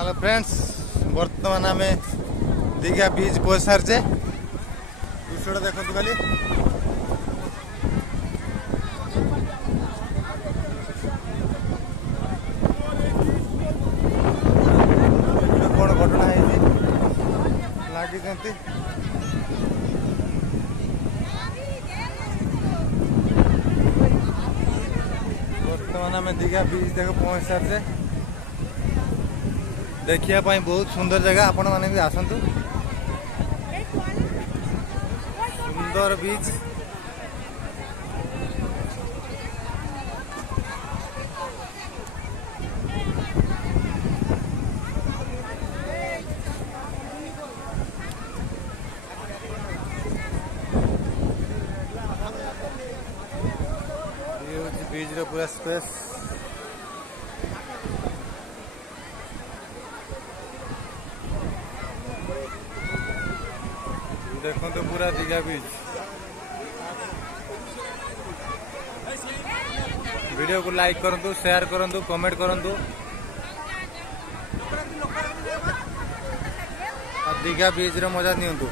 Hello friends, बर्तमान आम दीघा बीच पहुंच सारे दृश्य देखु खाली कौन घटना लगी बर्तमान आम दीघा बीच देख पहुंच सारे देखिया बहुत सुंदर जगह आपण मैंने भी आसतु सुंदर बीच ये बीच रो पूरा स्पेस देखो तो पूरा दीघा बीच। वीडियो को लाइक करंतु, शेयर करंतु, कमेंट करंतु और दीघा बीच रो मजा नियंतु।